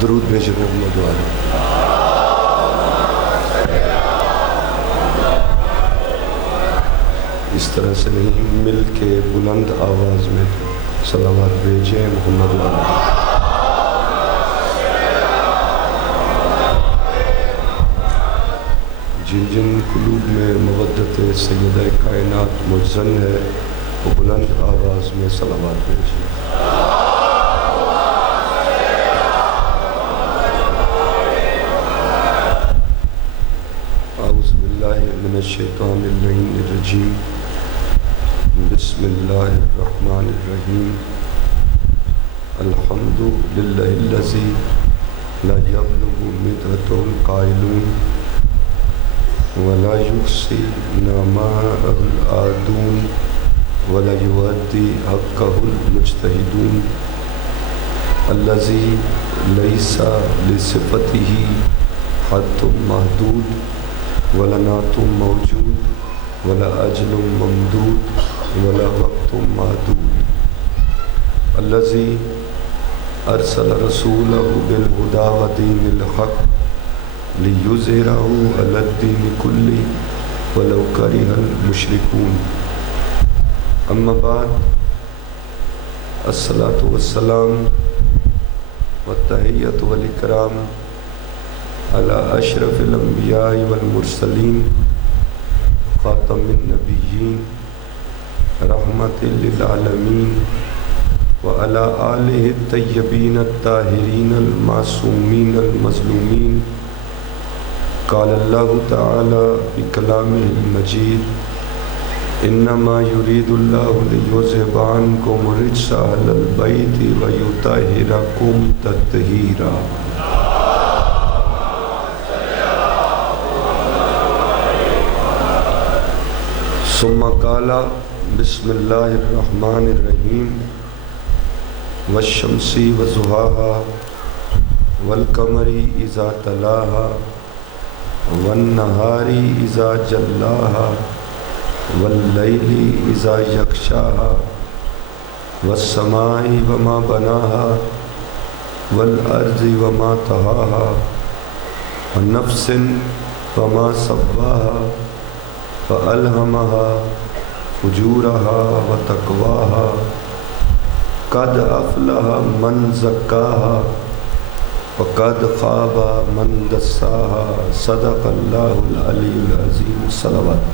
درود بھیجو محمد والے. اس طرح سے نہیں، مل کے بلند آواز میں صلوات بھیجیں محمد والے. جن جن قلوب میں مودت سیدہ کائنات مجزن ہے وہ بلند آواز میں صلوات بھیجیں. من الشیطان اللعین الرجیم. بسم اللہ الرحمن الرحیم. الحمد للہ الذی لا یبلغ مدحہ القائلون ولا یحصی نعماءہ العادون ولا یؤدی حقہ المجتہدون. الذی لیس لصفتہ حد محدود ولا نعت موجود ولا اجل ممدود ولا وقت محدود. الذی ارسل رسولہ بالہدی ودین الحق لیظہرہ علی الدین کلہ ولو کرہ المشرکون. اما بعد، الصلاۃ والسلام والتحیۃ والاکرام علی اشرف الانبیاء والمرسلین خاتم النبیین رحمت للعالمین وعلی آلہ الطیبین الطاہرین المعصومین المظلومین. قال اللہ تعالی بکلامہ المجید: انما یرید اللہ لیذہب عنکم الرجس اہل البیت ویطہرکم تطہیرا. ثم قال: بسم اللہ الرحمن الرحیم. والشمس وضحاها والقمر اذا تلاها والنہار اذا جلاها واللیل اذا یغشاها والسماء وما بناها والارض وما طحاها ونفس وما سواها فألہمها فجورها وتقواها قد افلح من زکاها وقد خاب من دساها. صدق اللہ العلی العظیم. صلوات.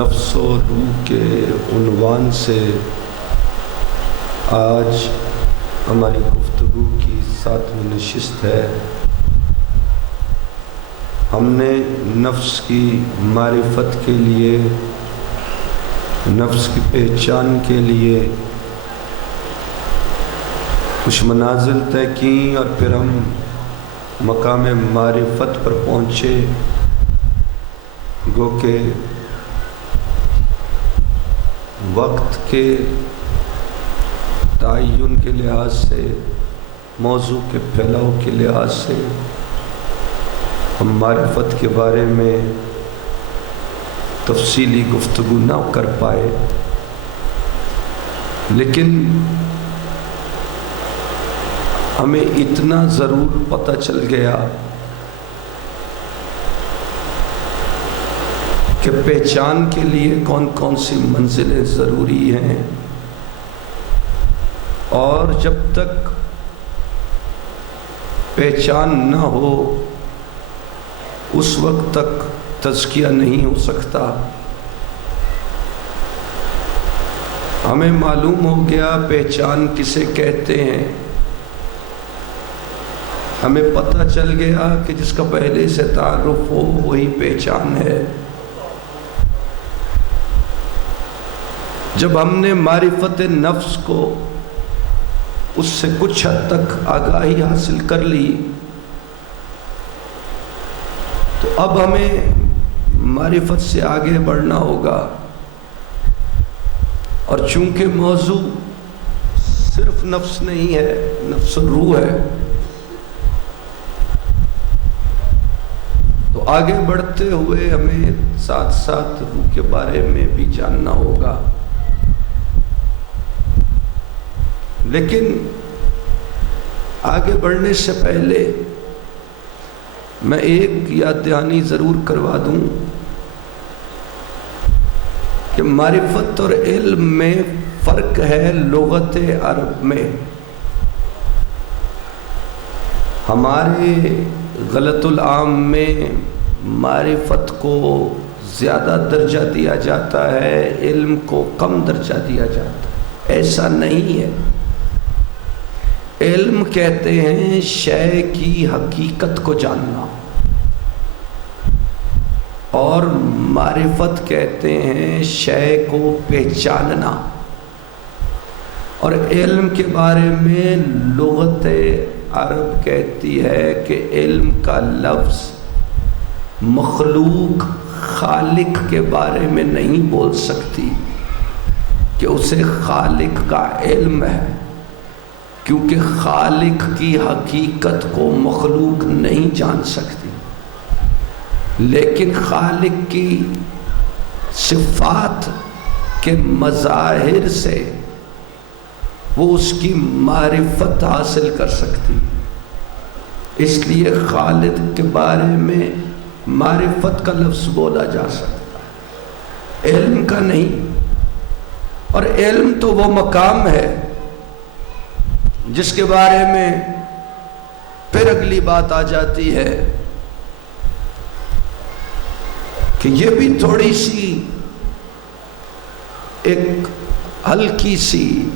نفس و روح کے عنوان سے آج ہماری گفتگو کی 7ویں نشست ہے. ہم نے نفس کی معرفت کے لیے، نفس کی پہچان کے لیے کچھ منازل طے کیں اور پھر ہم مقام معرفت پر پہنچے. گو کہ وقت کے تعین کے لحاظ سے، موضوع کے پھیلاؤ کے لحاظ سے ہم معرفت کے بارے میں تفصیلی گفتگو نہ کر پائے، لیکن ہمیں اتنا ضرور پتہ چل گیا کہ پہچان کے لیے کون کون سی منزلیں ضروری ہیں، اور جب تک پہچان نہ ہو اس وقت تک تزکیہ نہیں ہو سکتا. ہمیں معلوم ہو گیا پہچان کسے کہتے ہیں. ہمیں پتہ چل گیا کہ جس کا پہلے سے تعارف ہو وہی پہچان ہے. جب ہم نے معرفت نفس کو اس سے کچھ حد تک آگاہی حاصل کر لی تو اب ہمیں معرفت سے آگے بڑھنا ہوگا. اور چونکہ موضوع صرف نفس نہیں ہے، نفس الروح ہے۔ تو آگے بڑھتے ہوئے ہمیں ساتھ ساتھ روح کے بارے میں بھی جاننا ہوگا، لیکن آگے بڑھنے سے پہلے میں ایک یاد دہانی ضرور کروا دوں کہ معرفت اور علم میں فرق ہے لغت عرب میں۔ ہمارے غلط العام میں معرفت کو زیادہ درجہ دیا جاتا ہے، علم کو کم درجہ دیا جاتا ہے۔ ایسا نہیں ہے۔ علم کہتے ہیں شے کی حقیقت کو جاننا، اور معرفت کہتے ہیں شے کو پہچاننا۔ اور علم کے بارے میں لغت عرب کہتی ہے کہ علم کا لفظ مخلوق خالق کے بارے میں نہیں بول سکتی کہ اسے خالق کا علم ہے، کیونکہ خالق کی حقیقت کو مخلوق نہیں جان سکتی، لیکن خالق کی صفات کے مظاہر سے وہ اس کی معرفت حاصل کر سکتی۔ اس لیے خالق کے بارے میں معرفت کا لفظ بولا جا سکتا ہے، علم کا نہیں۔ اور علم تو وہ مقام ہے جس کے بارے میں پھر اگلی بات آ جاتی ہے کہ یہ بھی تھوڑی سی ایک ہلکی سی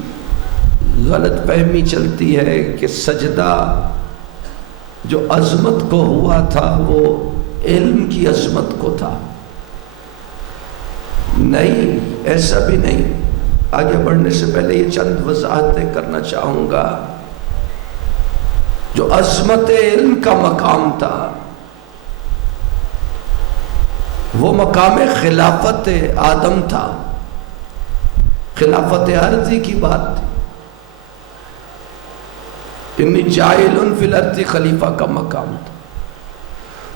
غلط فہمی چلتی ہے کہ سجدہ جو عظمت کو ہوا تھا وہ علم کی عظمت کو تھا۔ نہیں، ایسا بھی نہیں۔ آگے بڑھنے سے پہلے یہ چند وضاحتیں کرنا چاہوں گا۔ جو عظمت علم کا مقام تھا وہ مقام خلافت آدم تھا، خلافت عرضی کی بات تھی۔ انی جاعل فی الارض خلیفہ کا مقام تھا۔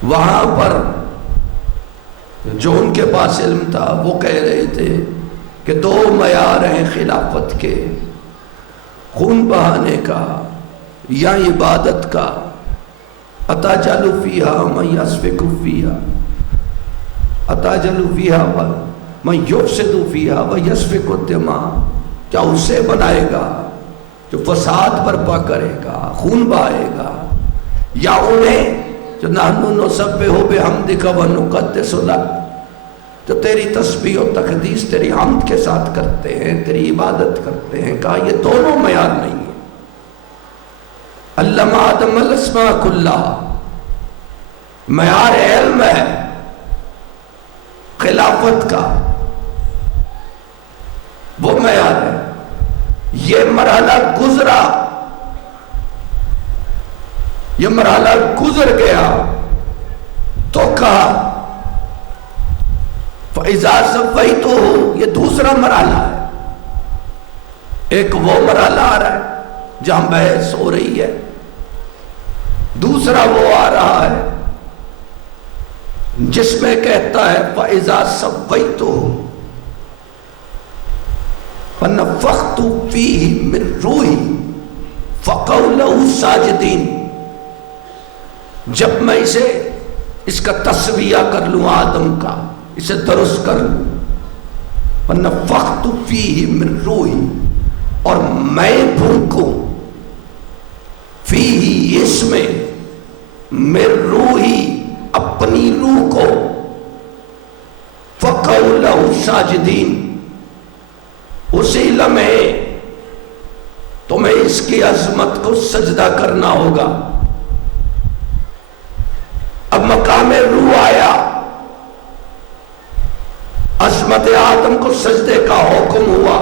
وہاں پر جو ان کے پاس علم تھا وہ کہہ رہے تھے کہ دو معیار ہیں خلافت کے، خون بہانے کا یا عبادت کا۔ اتجعل فیہا من یسفک فیہا، اتجعل فیہا من یفسد فیہا ویسفک الدماء، کیا اسے بنائے گا جو فساد برپا کرے گا، خون بہائے گا، یا انہیں جو نحن نسبح بحمدک ونقدس لک، جو تیری تسبیح و تقدیس تیری حمد کے ساتھ کرتے ہیں، تیری عبادت کرتے ہیں۔ کہا یہ دونوں معیار نہیں ہیں۔ علم آدم الاسماء کلھا، معیار علم ہے خلافت کا، وہ معیار ہے۔ یہ مرحلہ گزرا، یہ مرحلہ گزر گیا تو کہا فَإِذَا سَوَّيْتُهُ، یہ دوسرا مرحلہ ہے۔ ایک وہ مرحلہ آ رہا ہے جہاں بحث ہو رہی ہے، دوسرا وہ آ رہا ہے جس میں کہتا ہے فَإِذَا سَوَّيْتُهُ فَنَفَخْتُ فِيهِ مِن رُوحِي فَقَعُوا لَهُ سَاجِدِينَ، جب میں اس کا تسویہ کر لوں، آدم کا اسے درست کر لوں، وَنَفَخْتُ فِيهِ مِن رُوحِي، اور میں پھونکوں فِيهِ اس میں، مِن رُوحِي اپنی روح کو، فَقَعُوا لَهُ سَاجِدِينَ، اسی لمحے تمہیں اس کی عظمت کو سجدہ کرنا ہوگا۔ اب مقام روح آیا، عظمت آدم کو سجدے کا حکم ہوا۔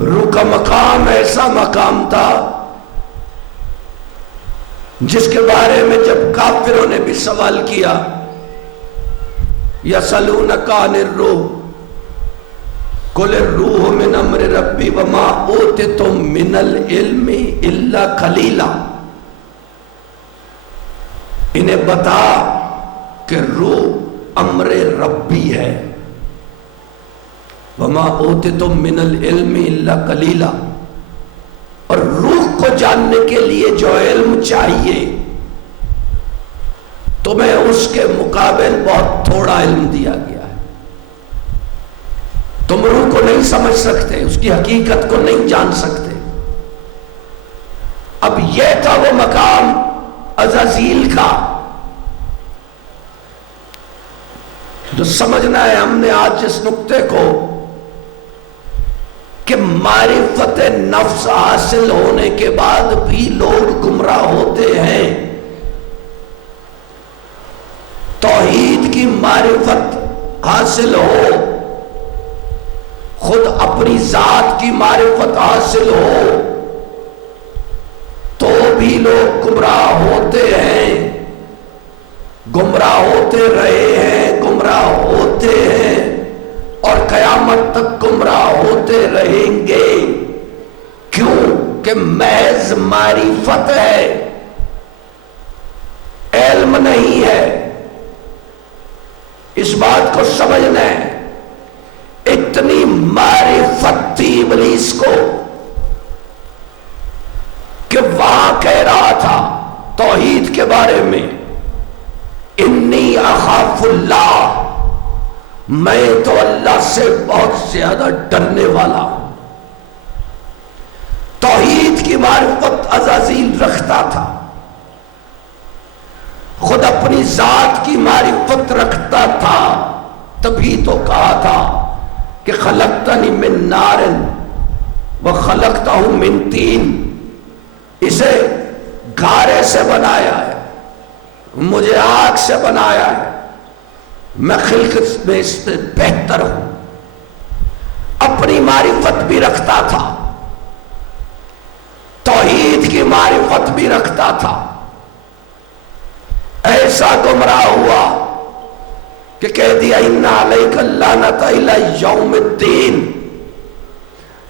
روح کا مقام ایسا مقام تھا جس کے بارے میں جب کافروں نے بھی سوال کیا، یسألونک عن الروح، قل الروح من امر ربی وما اوتیتم من العلم الا قلیلا، انہیں بتا کہ روح امر ربی ہے، وما اوتیتم من العلم الا قلیلا، اور روح کو جاننے کے لیے جو علم چاہیے تمہیں اس کے مقابل بہت تھوڑا علم دیا گیا ہے، تم روح کو نہیں سمجھ سکتے، اس کی حقیقت کو نہیں جان سکتے۔ اب یہ تھا وہ مقام عزازیل کا جو سمجھنا ہے ہم نے آج اس نقطے کو کہ معرفت نفس حاصل ہونے کے بعد بھی لوگ گمراہ ہوتے ہیں۔ توحید کی معرفت حاصل ہو، خود اپنی ذات کی معرفت حاصل ہو تو بھی لوگ گمراہ ہوتے ہیں، گمراہ ہوتے رہے ہیں، گمراہ ہوتے ہیں اور قیامت تک گمراہ ہوتے رہیں گے۔ کیوں کہ محض معرفت ہے، علم نہیں ہے۔ اس بات کو سمجھنا ہے، اتنی معرفت تھی ابلیس کو کہ وہاں کہہ رہا تھا توحید کے بارے میں، انی اخاف اللہ، میں تو اللہ سے بہت زیادہ ڈرنے والا ہوں۔ توحید کی معرفت عزازیل رکھتا تھا، خود اپنی ذات کی معرفت رکھتا تھا، تبھی تو کہا تھا کہ خلقتنی من نار وخلقتہ من طین، اسے گارے سے بنایا ہے، مجھے آگ سے بنایا ہے، میں خلقت میں اس سے بہتر ہوں۔ اپنی معرفت بھی رکھتا تھا، توحید کی معرفت بھی رکھتا تھا، ایسا گمراہ ہوا کہ کہہ دیا ان علیک اللعنۃ الی یوم الدین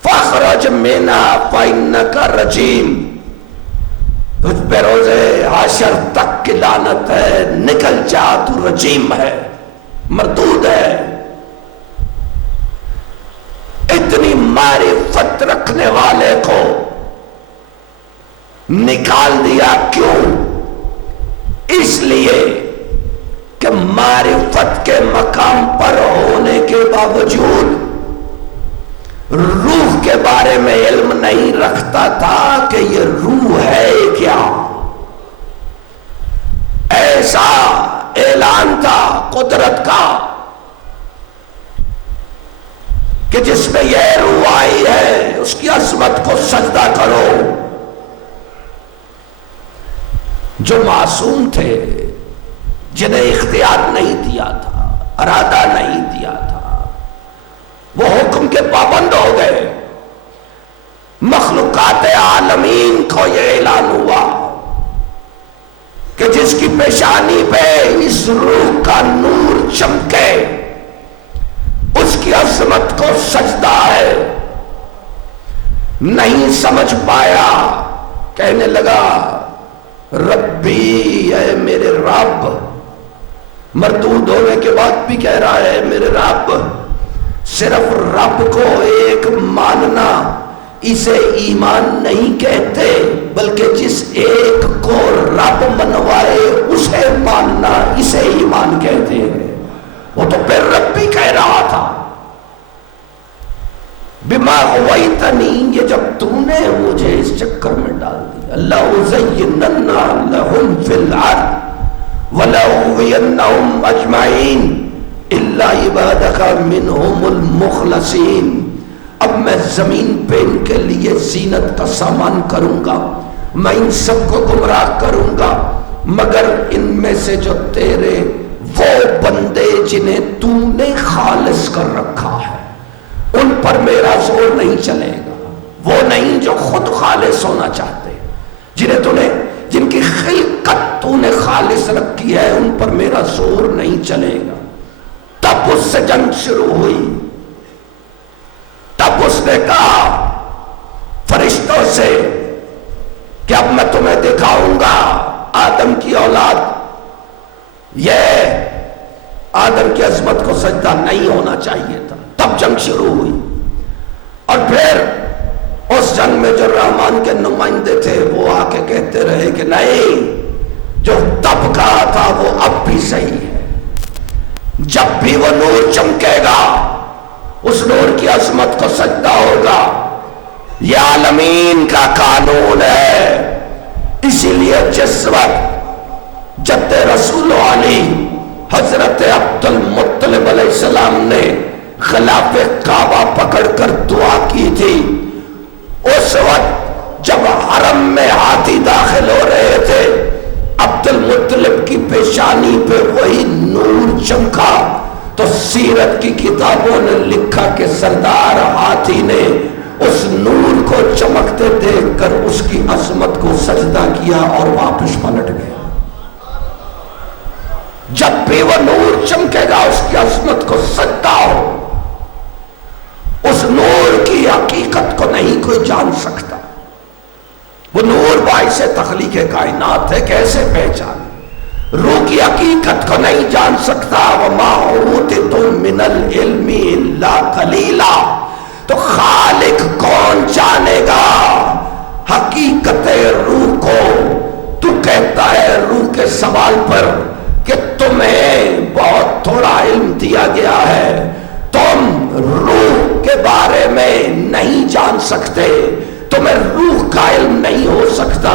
فاخرج منها فانک رجیم، تجھ پہ روز حشر تک کی لعنت ہے، نکل جا، تو رجیم ہے، مردود ہے۔ اتنی معرفت رکھنے والے کو نکال دیا، کیوں؟ اس لیے کہ معرفت کے مقام پر ہونے کے باوجود روح کے بارے میں علم نہیں رکھتا تھا کہ یہ روح ہے کیا۔ ایسا اعلان تھا قدرت کا کہ جس میں یہ روح آئی ہے اس کی عظمت کو سجدہ کرو۔ جو معصوم تھے، جنہیں اختیار نہیں دیا تھا، ارادہ نہیں دیا تھا، وہ حکم کے پابند ہو گئے۔ مخلوقات عالمین کو یہ اعلان ہوا کہ جس کی پیشانی پہ اس روح کا نور چمکے اس کی عظمت کو سجدہ ہے۔ نہیں سمجھ پایا، کہنے لگا ربی، اے میرے رب، مردود ہونے کے بعد بھی کہہ رہا ہے میرے رب۔ صرف رب کو ایک ماننا اسے ایمان نہیں کہتے، بلکہ جس ایک کو رب منوائے اسے ماننا، اسے ایمان کہتے ہیں۔ وہ تو پھر رب بھی کہہ رہا تھا بما غویتنی، یہ جب تو نے مجھے اس چکر میں ڈال دیا، لَأُزَيِّنَنَّ لَهُمْ فِي الْأَرْضِ وَلَأُغْوِيَنَّهُمْ أَجْمَعِينَ إِلَّا عِبَادَكَ مِنْهُمُ الْمُخْلَصِينَ۔ اب میں زمین پہ ان کے لیے زینت کا سامان کروں گا، میں ان سب کو گمراہ کروں گا، مگر ان میں سے جو تیرے وہ بندے جنہیں تو نے خالص کر رکھا ہے ان پر میرا زور نہیں چلے گا۔ وہ نہیں جو خود خالص ہونا چاہتے، جن کی خلقت تو نے خالص رکھی ہے، ان پر میرا زور نہیں چلے گا۔ تب اس سے جنگ شروع ہوئی، نے کہا فرشتوں سے کہ اب میں تمہیں دکھاؤں گا آدم کی اولاد، یہ آدم کی عظمت کو سجدہ نہیں ہونا چاہیے تھا۔ تب جنگ شروع ہوئی، اور پھر اس جنگ میں جو رحمان کے نمائندے تھے وہ آ کے کہتے رہے کہ نہیں، جو تب کہا تھا وہ اب بھی صحیح ہے، جب بھی وہ نور چمکے گا اس نور کی عظمت کو سجدہ ہوگا، یہ عالمین کا قانون ہے۔ اسی لیے جس وقت جد رسول علی حضرت عبد المطلب علیہ السلام نے غلاف کعبہ پکڑ کر دعا کی تھی، اس وقت جب حرم میں ہاتھی داخل ہو رہے تھے عبد المطلب کی پیشانی پہ وہی نور چمکا، تو سیرت کی کتابوں نے لکھا کہ سردار ہاتھی نے اس نور کو چمکتے دیکھ کر اس کی عظمت کو سجدہ کیا اور واپس پلٹ گیا۔ جب بھی وہ نور چمکے گا اس کی عظمت کو سجدہ ہو۔ اس نور کی حقیقت کو نہیں کوئی جان سکتا، وہ نور باعث تخلیق کائنات ہے، کیسے پہچان؟ روح کی حقیقت کو نہیں جان سکتا۔ وَمَا أُوتِيتُم مِّنَ الْعِلْمِ إِلَّا قَلِيلًا، تو خالق کون جانے گا حقیقت روح کو؟ تو کہتا ہے روح کے سوال پر کہ تمہیں بہت تھوڑا علم دیا گیا ہے، تم روح کے بارے میں نہیں جان سکتے، تمہیں روح کا علم نہیں ہو سکتا۔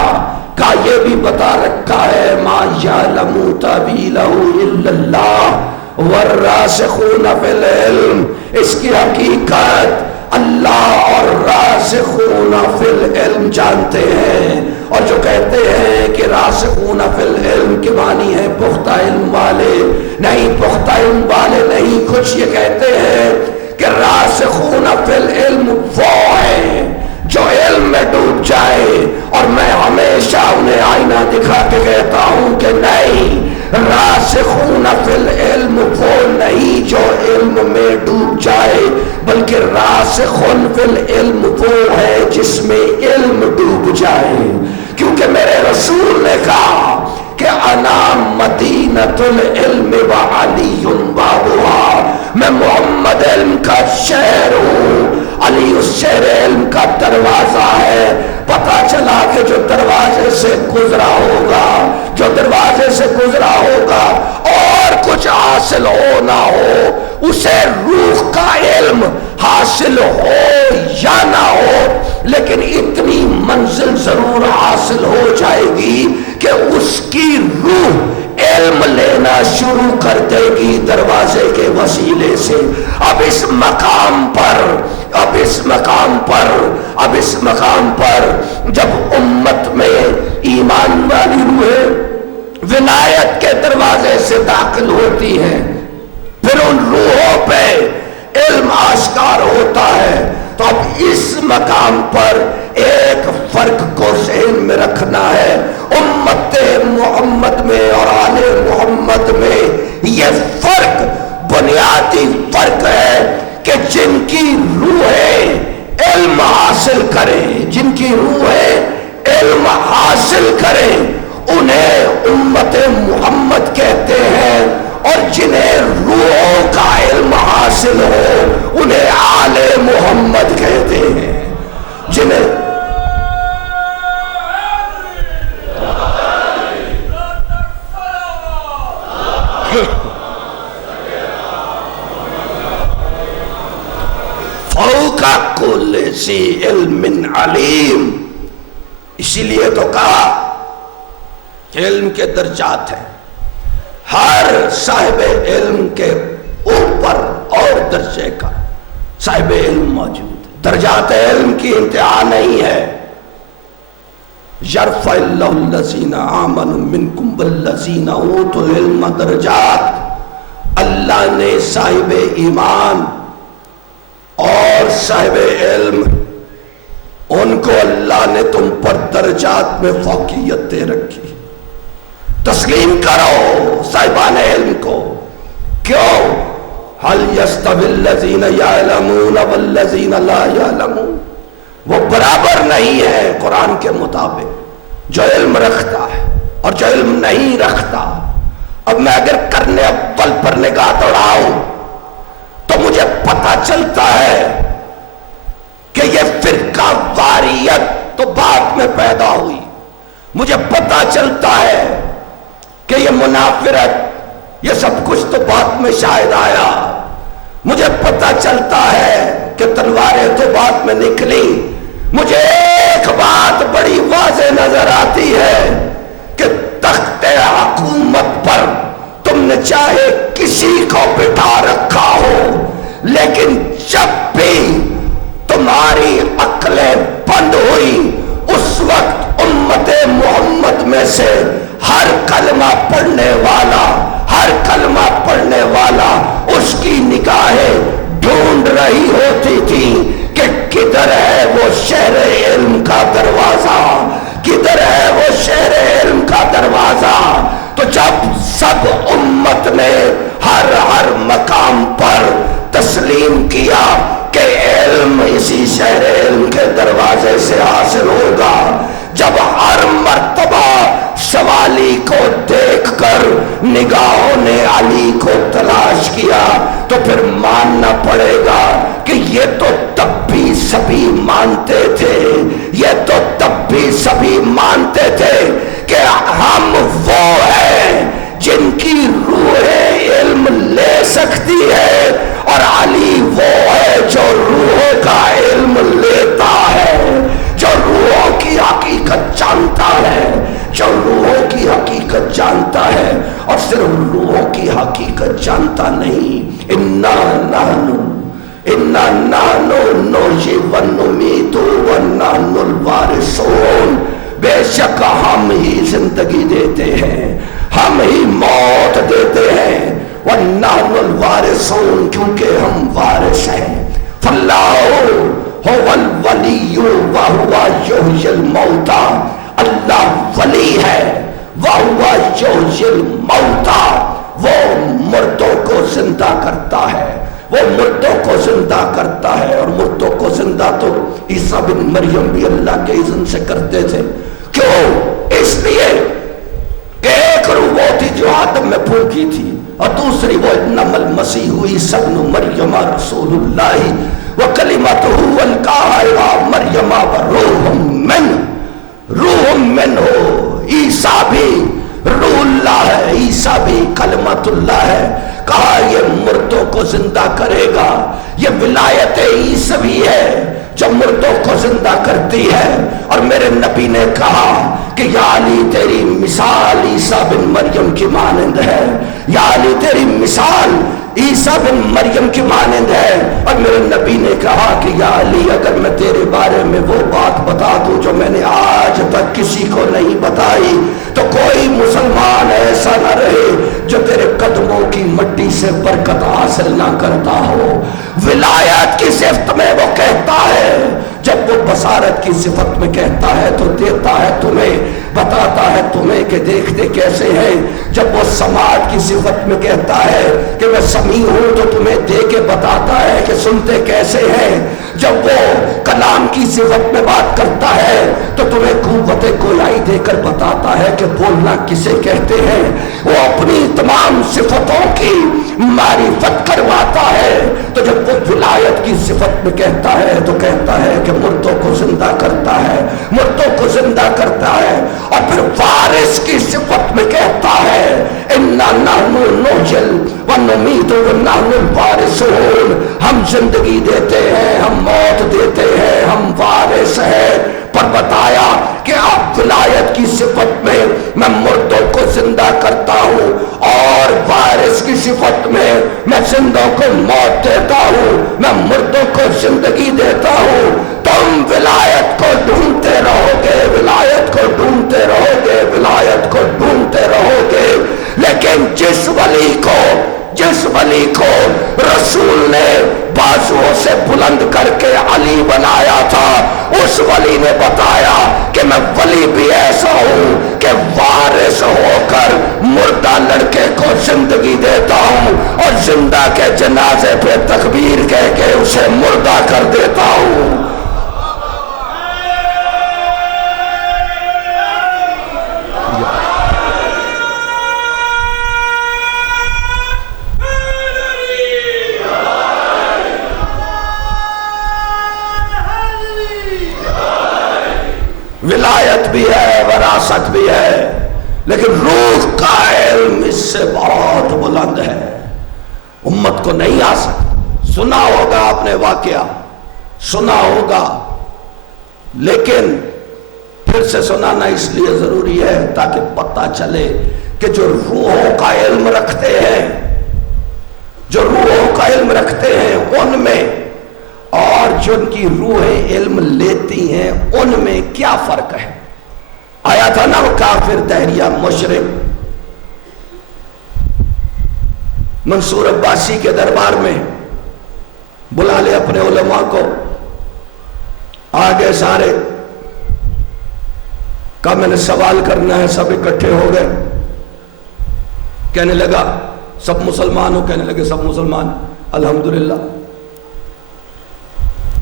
کا یہ بھی بتا رکھا ہے ما یعلم تاویلہ الا اللہ والراسخون فی العلم، اس کی حقیقت اللہ اور راسخون فی العلم جانتے ہیں۔ اور جو کہتے ہیں کہ راسخون فی العلم کے معنی ہے پختہ علم والے، نہیں، پختہ علم والے نہیں، کچھ یہ کہتے ہیں کہ راسخون فی العلم وہ ہیں جو علم میں ڈوب جائے، اور میں ہمیشہ انہیں آئینہ دکھا کے کہتا ہوں کہ نہیں، راسخون فی العلم وہ نہیں جو علم میں ڈوب جائے، بلکہ راسخون فی العلم وہ ہے جس میں علم ڈوب جائے۔ کیونکہ میرے رسول نے کہا کہ انا مدینۃ العلم وعلی بابها، میں محمد علم کا شہر ہوں، علی اس شہر علم کا دروازہ ہے۔ پتہ چلا کہ جو دروازے سے گزرا ہوگا، جو دروازے سے گزرا ہوگا اور کچھ حاصل ہو نہ ہو، اسے روح کا علم حاصل ہو یا نہ ہو، لیکن اتنی منزل ضرور حاصل ہو جائے گی کہ اس کی روح علم لینا شروع کر دے گی دروازے کے وسیلے سے۔ اب اس مقام پر جب امت میں ایمان والی روحیں ولایت کے دروازے سے داخل ہوتی ہیں، پھر ان روحوں پہ علم آشکار ہوتا ہے، تو اب اس مقام پر ایک فرق کو ذہن میں رکھنا ہے۔ امت محمد میں اور آل محمد میں یہ فرق، بنیادی فرق ہے کہ جن کی روحیں علم حاصل کریں، جن کی روحیں علم حاصل کریں انہیں امت محمد کہتے ہیں، اور جنہیں روحوں کا علم حاصل ہو انہیں آل محمد کہتے ہیں۔ جنہیں فوق کل ذی علم علیم، اسی لیے تو کہا کہ علم کے درجات ہیں، ہر صاحب علم کے اوپر اور درجے کا صاحب علم موجود ہے۔ درجات علم کی انتہا نہیں ہے۔ یرفع اللہ الذین آمنوا منکم والذین اوتوا العلم درجات، اللہ نے صاحب ایمان اور صاحب علم ان کو اللہ نے تم پر درجات میں فوقیت دے رکھی۔ تسلیم کرو صاحبان علم کو۔ کیوں؟ حل یستوی الذین یعلمون والذین لا یعلمون، وہ برابر نہیں ہے قرآن کے مطابق، جو علم رکھتا ہے اور جو علم نہیں رکھتا۔ اب میں اگر کرنے اول پر نگاہ دوڑاؤں تو مجھے پتہ چلتا ہے کہ یہ فرقہ واریت تو بعد میں پیدا ہوئی، مجھے پتہ چلتا ہے کہ یہ منافرت، یہ سب کچھ تو بعد میں شاید آیا، مجھے پتہ چلتا ہے کہ تلواریں تو بعد میں نکلی۔ مجھے ایک بات بڑی واضح نظر آتی ہے کہ تخت حکومت پر تم نے چاہے کسی کو بٹھا رکھا ہو، لیکن جب بھی تمہاری عقلیں بند ہوئی اس وقت امت محمد میں سے ہر کلمہ پڑھنے والا اس کی نگاہیں ڈھونڈ رہی ہوتی تھی کہ کدھر ہے وہ شہر علم کا دروازہ، کدھر ہے وہ شہر علم کا دروازہ۔ تو جب سب امت نے ہر مقام پر تسلیم کیا کہ علم اسی شہر علم کے دروازے سے حاصل ہوگا، جب ہر مرتبہ سوالی کو دیکھ کر نگاہوں نے علی کو تلاش کیا، تو پھر ماننا پڑے گا کہ یہ تو تب بھی سبھی مانتے تھے، یہ تو تب بھی سبھی مانتے تھے کہ ہم وہ ہیں جن کی روح علم لے سکتی ہے، اور علی وہ ہے جو روح کا علم لیتا ہے، جو روحوں کی حقیقت جانتا ہے، جو روحوں کی حقیقت جانتا ہے، اور صرف روحوں کی حقیقت جانتا نہیں۔ انا نحن نحیی و نمیت ونحن الوارثون، بے شک ہم ہی زندگی دیتے ہیں، ہم ہی موت دیتے ہیں، ونحن الوارثون، کیونکہ ہم وارث ہیں۔ فاللہ هو الولی وهو یحیی الموتى، اللہ ولی ہے، وهو یحیی الموتى، وہ مردوں کو زندہ کرتا ہے، وہ مردوں کو زندہ کرتا ہے۔ اور مردوں کو زندہ تو عیسیٰ بن مریم بھی اللہ کے اذن سے کرتے تھے۔ کیوں؟ اس لیے کہ ایک روح وہ تھی جو آدم میں پھونکی تھی، اور دوسری وہ انما المسیح عیسیٰ ابن مریم رسول اللہ وکلمتہ القاها الی مریم وروح منہ، روح منہ، عیسیٰ بھی روح اللہ ہے، عیسیٰ بھی کلمت اللہ ہے۔ کہا یہ مردوں کو زندہ کرے گا، یہ ولایت عیسوی ہے جو مردوں کو زندہ کرتی ہے۔ اور میرے نبی نے کہا کہ یا علی تیری مثال عیسیٰ بن مریم کی مانند ہے، یا علی تیری مثال عیسیٰ بن مریم کی مانند ہے۔ اور میرے نبی نے کہا کہ یا علی اگر میں تیرے بارے میں وہ بات بتا دوں جو میں نے آج تک کسی کو نہیں بتائی، تو کوئی مسلمان ایسا نہ رہے جو تیرے قدموں کی مٹی سے برکت حاصل نہ کرتا ہو۔ ولایت کی صفت میں وہ کہتا ہے، جب وہ بصارت کی صفت میں کہتا ہے تو دیتا ہے تمہیں، بتاتا ہے تمہیں کہ دیکھتے کیسے ہیں۔ جب وہ سماعت کی صفت میں کہتا ہے کہ میں سمیع ہوں تو تمہیں دے کے بتاتا ہے کہ سنتے کیسے ہیں۔ جب وہ کلام کی صفت میں بات کرتا ہے تو تمہیں قوت گویائی دے کر بتاتا ہے کہ بولنا کسے کہتے ہیں۔ وہ اپنی تمام صفتوں کی معرفت کرواتا ہے۔ تو جب وہ ولایت کی صفت میں کہتا ہے تو کہتا ہے کہ مردوں کو زندہ کرتا ہے، مردوں کو زندہ کرتا ہے۔ اور پھر وارث کی صفت میں کہتا ہے انا نحن نحیی و نمیت ونحن الوارثون، ہم زندگی دیتے ہیں، ہم موت دیتے ہیں، ہم وارث ہیں۔ پر بتایا کہ اب ولایت کی صفت میں میں مردوں کو زندہ کرتا ہوں، اور وارث کی صفت میں میں زندوں کو موت دیتا ہوں، میں مردوں کو زندگی دیتا ہوں۔ تم ولایت کو ڈھونڈتے رہو گے، ولایت کو ڈھونڈتے رہو گے، ولایت کو ڈھونڈتے رہو گے، لیکن جس ولی کو رسول نے بازوؤں سے بلند کر کے علی بنایا تھا، اس ولی نے بتایا کہ میں ولی بھی ایسا ہوں کہ وارث ہو کر مردہ لڑکے کو زندگی دیتا ہوں اور زندہ کے جنازے پہ تکبیر کہہ کے اسے مردہ کر دیتا ہوں۔ ولایت بھی ہے، وراثت بھی ہے، لیکن روح کا علم اس سے بہت بلند ہے، امت کو نہیں آ سکتا۔ سنا ہوگا آپ نے واقعہ، سنا ہوگا، لیکن پھر سے سنانا اس لیے ضروری ہے تاکہ پتہ چلے کہ جو روحوں کا علم رکھتے ہیں، جو روحوں کا علم رکھتے ہیں ان میں اور جن کی روحیں علم لیتی ہیں ان میں کیا فرق ہے۔ آیا تھا نا وہ کافر، دہریہ، مشرک منصور عباسی کے دربار میں بلا لے اپنے علماء کو، آگے سارے کہا میں نے سوال کرنا ہے، سب اکٹھے ہو گئے، کہنے لگا سب مسلمان ہو؟ کہنے لگے سب مسلمان، الحمدللہ۔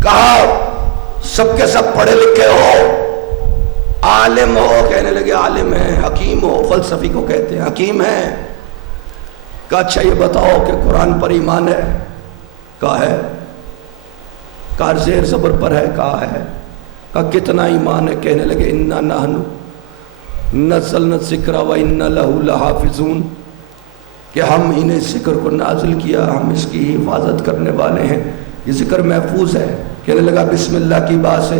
کہا سب کے سب پڑھے لکھے ہو، عالم ہو؟ کہنے لگے عالم ہیں۔ حکیم ہو؟ فلسفی کو کہتے ہیں حکیم ہیں۔ کہا اچھا یہ بتاؤ کہ قرآن پر ایمان ہے؟ کہا ہے۔ کہا زیر زبر پر ہے؟ کہا ہے۔ کہا کتنا ایمان ہے؟ کہنے لگے انا نحن نزلنا الذکر و انا لہ لحافظون، کہ ہم انہیں ذکر کو نازل کیا، ہم اس کی حفاظت کرنے والے ہیں، یہ ذکر محفوظ ہے۔ کہنے لگا بسم اللہ کی بات سے؟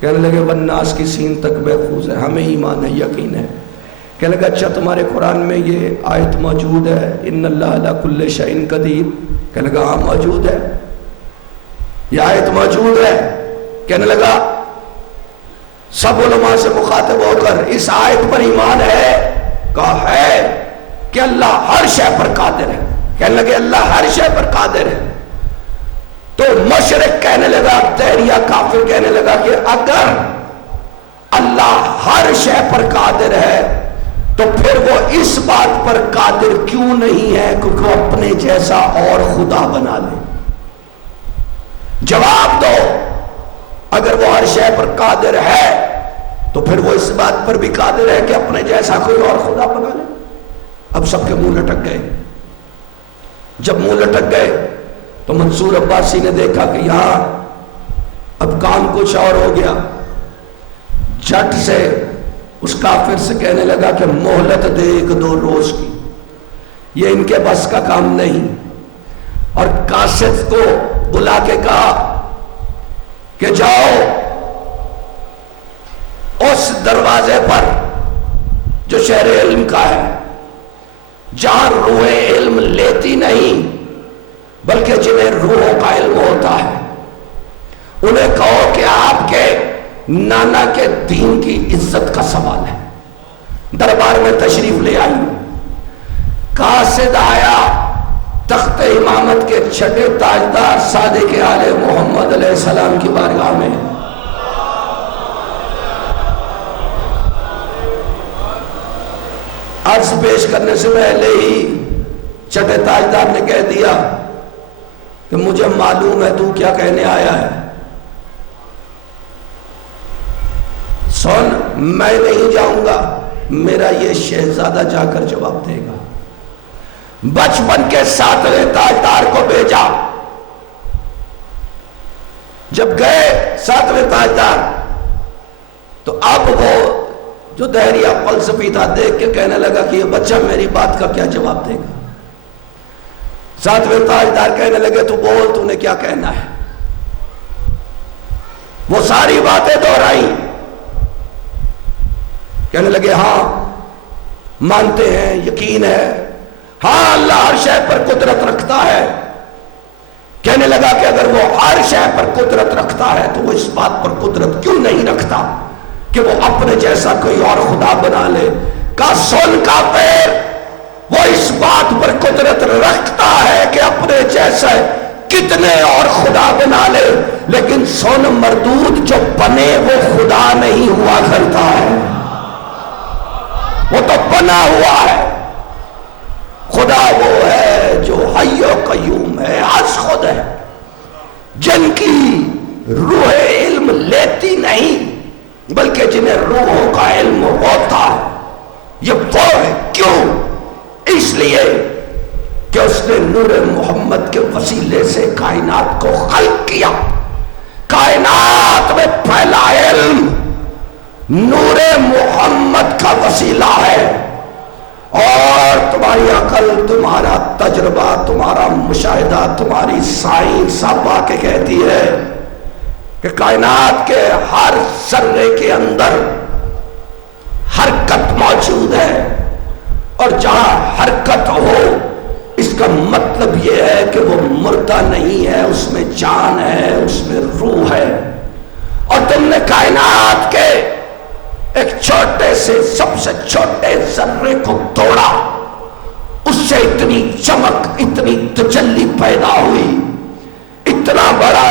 کہنے لگے والناس کی سین تک محفوظ ہے، ہمیں ایمان ہے، یقین ہے۔ کہنے لگا اچھا تمہارے قرآن میں یہ آیت موجود ہے ان اللہ علی کل شیء قدیر؟ کہنے لگا ہاں موجود ہے، یہ آیت موجود ہے۔ کہنے لگا سب علماء سے مخاطب ہو کر اس آیت پر ایمان ہے؟ کہا ہے کہ اللہ ہر شے پر قادر ہے۔ کہنے لگے اللہ ہر شے پر قادر ہے۔ تو مشرک کہنے لگا، دہریہ کافر کہنے لگا کہ اگر اللہ ہر شے پر قادر ہے تو پھر وہ اس بات پر قادر کیوں نہیں ہے کیونکہ وہ اپنے جیسا اور خدا بنا لے؟ جواب دو۔ اگر وہ ہر شے پر قادر ہے تو پھر وہ اس بات پر بھی قادر ہے کہ اپنے جیسا کوئی اور خدا بنا لے۔ اب سب کے منہ لٹک گئے۔ جب منہ لٹک گئے تو منصور عباسی نے دیکھا کہ یہاں اب کام کچھ اور ہو گیا، جھٹ سے اس کافر سے کہنے لگا کہ مہلت دے 1-2 روز کی، یہ ان کے بس کا کام نہیں۔ اور قاصد کو بلا کے کہا کہ جاؤ اس دروازے پر جو شہر علم کا ہے، جہاں روحیں علم لیتی نہیں بلکہ جنہیں روحوں کا علم ہوتا ہے، انہیں کہو کہ آپ کے نانا کے دین کی عزت کا سوال ہے۔ دربار میں تشریف لے آئی، قاصد آیا، تخت امامت کے چھٹے تاجدار صادق آل محمد علیہ السلام کی بارگاہ میں عرض پیش کرنے سے پہلے ہی چھٹے تاجدار نے کہہ دیا کہ مجھے معلوم ہے تو کیا کہنے آیا ہے، سن میں نہیں جاؤں گا، میرا یہ شہزادہ جا کر جواب دے گا۔ بچپن کے 7ویں تاجدار کو بھیجا، جب گئے 7ویں تاجدار تو اب وہ جو دہریہ فلسفی تھا دیکھ کے کہنے لگا کہ یہ بچہ میری بات کا کیا جواب دے گا۔ 7ویں تاجدار کہنے لگے تو بول، تو نے کیا کہنا ہے؟ وہ ساری باتیں دہرائی، کہنے لگے ہاں مانتے ہیں، یقین ہے، ہاں اللہ ہر شے پر قدرت رکھتا ہے۔ کہنے لگا کہ اگر وہ ہر شے پر قدرت رکھتا ہے تو وہ اس بات پر قدرت کیوں نہیں رکھتا کہ وہ اپنے جیسا کوئی اور خدا بنا لے؟ کا سن کافر، وہ اس بات پر قدرت رکھتا ہے کہ اپنے جیسا کتنے اور خدا بنا لے، لیکن سن مردود جو بنے وہ خدا نہیں ہوا کرتا ہے، وہ تو بنا ہوا ہے۔ خدا وہ ہے جو حی و قیوم ہے، از خود ہے، جن کی روح علم لیتی نہیں بلکہ جنہیں روحوں کا علم ہوتا ہے۔ یہ وہ ہے، کیوں؟ اس لیے کہ اس نے نور محمد کے وسیلے سے کائنات کو خلق کیا۔ کائنات میں پہلا علم نور محمد کا وسیلہ ہے، اور تمہاری عقل، تمہارا تجربہ، تمہارا مشاہدہ، تمہاری سائنس اب آ کے کہتی ہے کہ کائنات کے ہر ذرے کے اندر حرکت موجود ہے، اور جہاں حرکت ہو اس کا مطلب یہ ہے کہ وہ مردہ نہیں ہے، اس میں جان ہے، اس میں روح ہے۔ اور تم نے کائنات کے ایک چھوٹے سے، سب سے چھوٹے ذرے کو توڑا، اس سے اتنی چمک، اتنی تجلی پیدا ہوئی، اتنا بڑا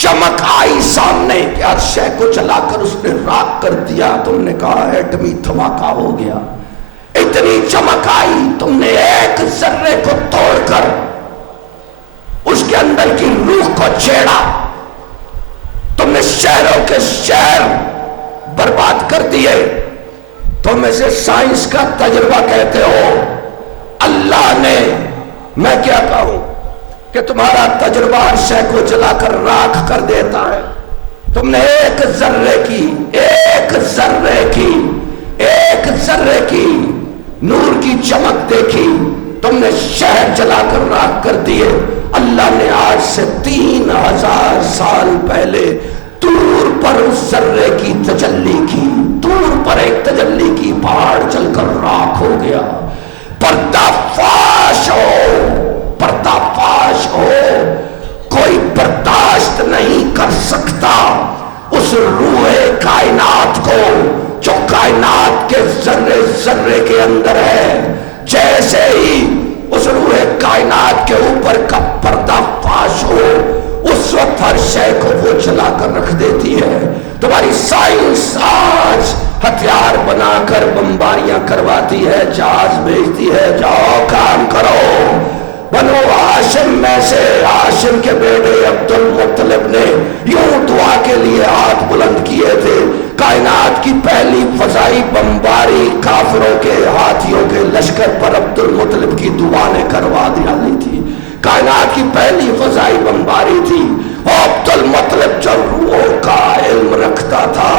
چمک آئی سامنے کہ ہر شے کو جلا کر اس نے راکھ کر دیا۔ تم نے کہا ایٹمی دھماکہ ہو گیا۔ اتنی چمک آئی، تم نے ایک ذرے کو توڑ کر اس کے اندر کی روح کو چھیڑا، تم نے شہروں کے شہر برباد کر دیے۔ تم اسے سائنس کا تجربہ کہتے ہو، اللہ نے، میں کیا کہوں کہ تمہارا تجربہ ہر شے کو جلا کر راکھ کر دیتا ہے۔ تم نے ایک ذرے کی نور کی چمک دیکھی، تم نے شہر جلا کر راکھ کر دیے۔ اللہ نے آج سے 3000 سال پہلے دور پر اس ذرے کی تجلی کی، دور پر ایک تجلی کی، پہاڑ جل کر راکھ ہو گیا۔ پردہ فاش ہو، کوئی برداشت نہیں کر سکتا اس روح کائنات کو جو کائنات کے ذرے ذرے کے اندر ہے۔ جیسے ہی اس روح کائنات کے اوپر کا پردہ فاش ہو، اس وقت ہر شے کو وہ جلا کر رکھ دیتی ہے۔ تمہاری سائنس آج ہتھیار بنا کر بمباریاں کرواتی ہے، جہاز بھیجتی ہے، جاؤ کام کرو۔ بنو ہاشم میں سے ہاشم کے بیٹے عبد المطلب نے یوں دعا کے لیے ہاتھ بلند کیے تھے۔ کائنات کی پہلی فضائی بمباری کافروں کے ہاتھیوں کے لشکر پر عبد المطلب کی دعا نے کروا ڈالی تھی۔ کائنات کی پہلی فضائی بمباری تھی، عبد المطلب جو روحوں کا علم رکھتا تھا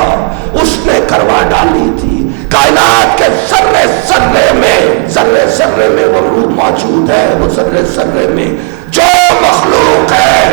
اس نے کروا ڈالی تھی۔ کائنات کے ذرے ذرے میں وہ روح موجود ہے، وہ ذرے ذرے میں جو مخلوق ہے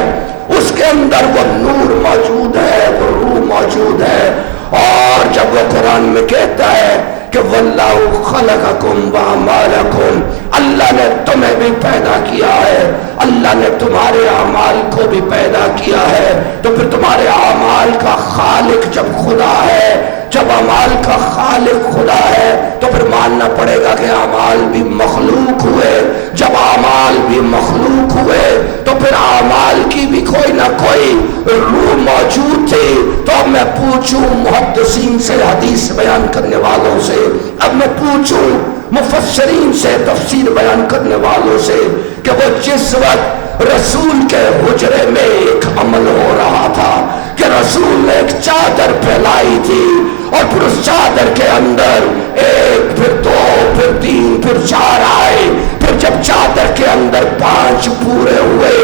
اس کے اندر وہ نور موجود ہے، وہ روح موجود ہے۔ اور جب وہ قرآن میں کہتا ہے کہ واللہ خلقکم واعمالکم، اللہ نے تمہیں بھی پیدا کیا ہے، اللہ نے تمہارے اعمال کو بھی پیدا کیا ہے، تو پھر تمہارے اعمال کا خالق جب خدا ہے، جب اعمال کا خالق خدا ہے تو پھر ماننا پڑے گا کہ اعمال بھی مخلوق ہوئے۔ جب اعمال بھی مخلوق ہوئے تو پھر اعمال کی بھی کوئی نہ کوئی روح موجود تھی۔ تو اب میں پوچھوں محدثین سے، حدیث بیان کرنے والوں سے، اب میں پوچھوں مفسرین سے، تفسیر بیان کرنے والوں سے، کہ وہ جس وقت رسول کے حجرے میں ایک عمل ہو رہا تھا کہ رسول نے ایک چادر پھیلائی تھی، اور پھر اس چادر کے اندر ایک، پھر دو، پھر تین، پھر چار آئے، پھر جب چادر کے اندر 5 پورے ہوئے،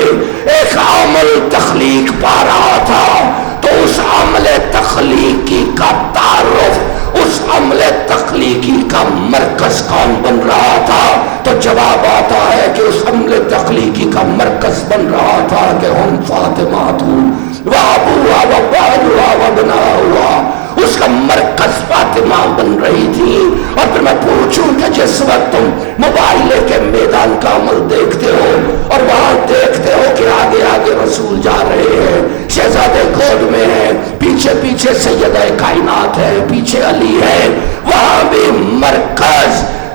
ایک عمل تخلیق پا رہا تھا، تو اس عمل تخلیقی کا تعارف، اس عمل تخلیقی کا مرکز کون بن رہا تھا؟ تو جواب آتا ہے کہ اس عمل تخلیقی کا مرکز بن رہا تھا کہ ہم فاطمہ وابوہا وبالہا وابناؤہا، اس کا مرکز فاطمہ بن رہی تھی۔ اور پھر میں پوچھوں کہ جس وقت تم مباہلے کے میدان کا عمل دیکھتے ہو اور وہاں دیکھتے ہو کہ آگے آگے رسول جا رہے ہیں، شہزادے گود میں ہیں، پیچھے پیچھے سیدہ کائنات ہے، پیچھے علی ہے، وہاں بھی مرکز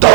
2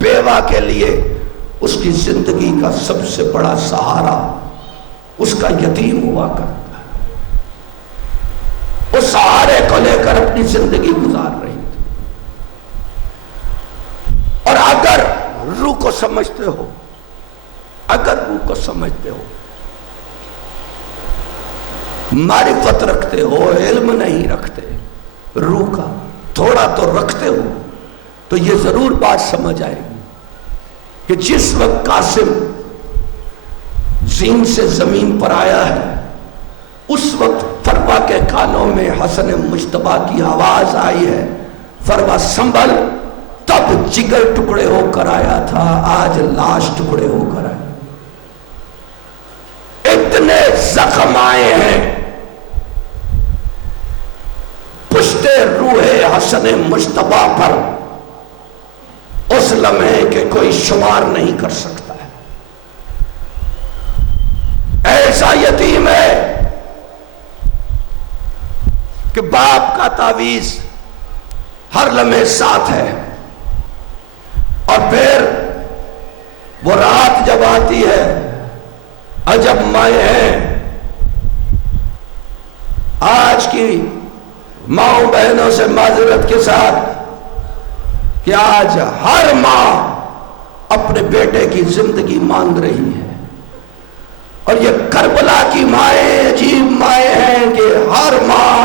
بیوہ کے لیے اس کی زندگی کا سب سے بڑا سہارا اس کا یتیم ہوا کرتا ہے. اس سہارے کو لے کر اپنی زندگی گزار رہی تھی. اور اگر روح کو سمجھتے ہو، اگر روح کو سمجھتے ہو، معرفت رکھتے ہو، علم نہیں رکھتے، روح کا تھوڑا تو رکھتے ہو، تو یہ ضرور بات سمجھ آئے گی کہ جس وقت قاسم زین سے زمین پر آیا ہے، اس وقت فروا کے کانوں میں حسن مجتبیٰ کی آواز آئی ہے، فروا سنبھل، تب جگر ٹکڑے ہو کر آیا تھا، آج لاش ٹکڑے ہو کر آیا. اتنے زخم آئے ہیں پشت روح حسن مجتبیٰ پر اس لمحے کہ کوئی شمار نہیں کر سکتا ہے. ایسا یتیم ہے کہ باپ کا تعویذ ہر لمحے ساتھ ہے. اور پھر وہ رات جب آتی ہے، عجب مائیں ہیں آج کی ماؤں بہنوں سے معذرت کے ساتھ کہ آج ہر ماں اپنے بیٹے کی زندگی مانگ رہی ہے. اور یہ کربلا کی مائیں عجیب مائیں ہیں کہ ہر ماں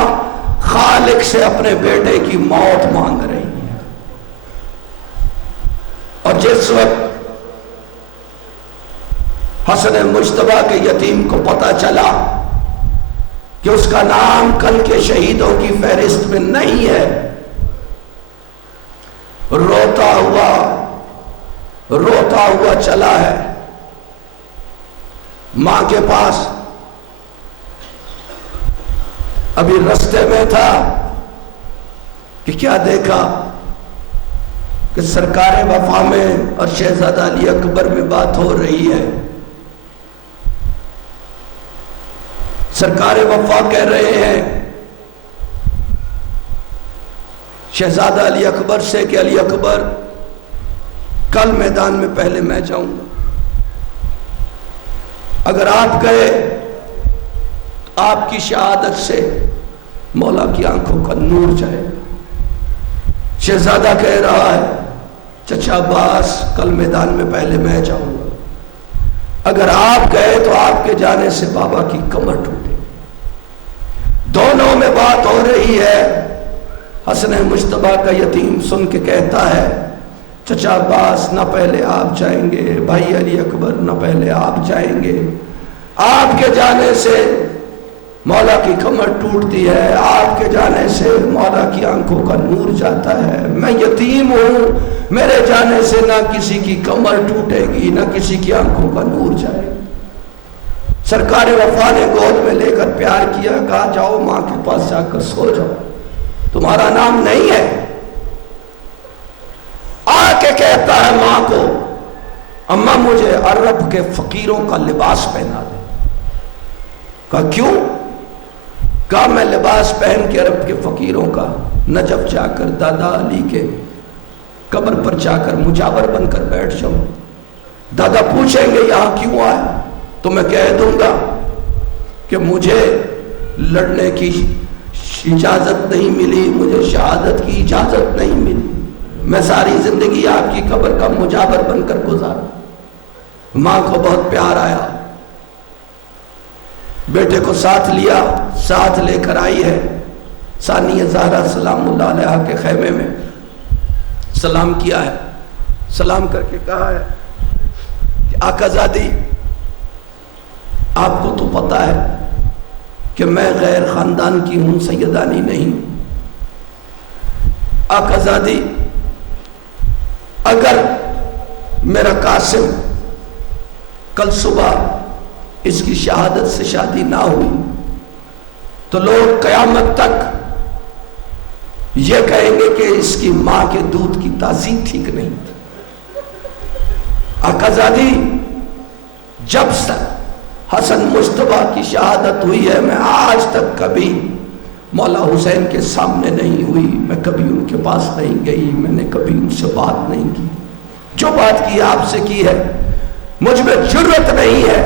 خالق سے اپنے بیٹے کی موت مانگ رہی ہے. اور جس وقت حسن مجتبیٰ کے یتیم کو پتا چلا کہ اس کا نام کل کے شہیدوں کی فہرست میں نہیں ہے، روتا ہوا چلا ہے ماں کے پاس. ابھی رستے میں تھا کہ کیا دیکھا کہ سرکار وفا میں اور شہزادہ علی اکبر میں بات ہو رہی ہے. سرکار وفا کہہ رہے ہیں شہزادہ علی اکبر سے کہ علی اکبر کل میدان میں پہلے میں جاؤں گا، اگر آپ گئے تو آپ کی شہادت سے مولا کی آنکھوں کا نور جائے گا. شہزادہ کہہ رہا ہے چچا عباس کل میدان میں پہلے میں جاؤں گا، اگر آپ گئے تو آپ کے جانے سے بابا کی کمر ٹوٹے. دونوں میں بات ہو رہی ہے. حسن مجتبیٰ کا یتیم سن کے کہتا ہے چچا عباس نہ پہلے آپ جائیں گے، بھائی علی اکبر نہ پہلے آپ جائیں گے، آپ کے جانے سے مولا کی کمر ٹوٹتی ہے، آپ کے جانے سے مولا کی آنکھوں کا نور جاتا ہے. میں یتیم ہوں، میرے جانے سے نہ کسی کی کمر ٹوٹے گی نہ کسی کی آنکھوں کا نور جائے گا. سرکار وفا نے گود میں لے کر پیار کیا، کہا جاؤ ماں کے پاس جا کر سو جاؤ، تمہارا نام نہیں ہے. آ کے کہتا ہے ماں کو اماں مجھے عرب کے فقیروں کا لباس پہنا دے. کہا کیوں؟ کہا میں لباس پہن کے عرب کے فقیروں کا نجف جا کر دادا علی کے قبر پر جا کر مجاور بن کر بیٹھ جاؤں. دادا پوچھیں گے یہاں کیوں آئے تو میں کہہ دوں گا کہ مجھے لڑنے کی اجازت نہیں ملی، مجھے شہادت کی اجازت نہیں ملی، میں ساری زندگی آپ کی قبر کا مجاور بن کر گزارا. ماں کو بہت پیار آیا، بیٹے کو ساتھ لیا، ساتھ لے کر آئی ہے. ثانیہ زہرا سلام اللہ علیہ کے خیمے میں سلام کیا ہے. سلام کر کے کہا ہے کہ آقا زادی آپ کو تو پتا ہے کہ میں غیر خاندان کی ہوں، سیدانی نہیں. آقا زادی اگر میرا قاسم کل صبح اس کی شہادت سے شادی نہ ہوئی تو لوگ قیامت تک یہ کہیں گے کہ اس کی ماں کے دودھ کی تازی ٹھیک نہیں. آقا زادی جب سے حسن مجتبیٰ کی شہادت ہوئی ہے میں آج تک کبھی مولا حسین کے سامنے نہیں ہوئی، میں کبھی ان کے پاس نہیں گئی، میں نے کبھی ان سے بات نہیں کی. جو بات کی آپ سے کی ہے، مجھ میں جرت نہیں ہے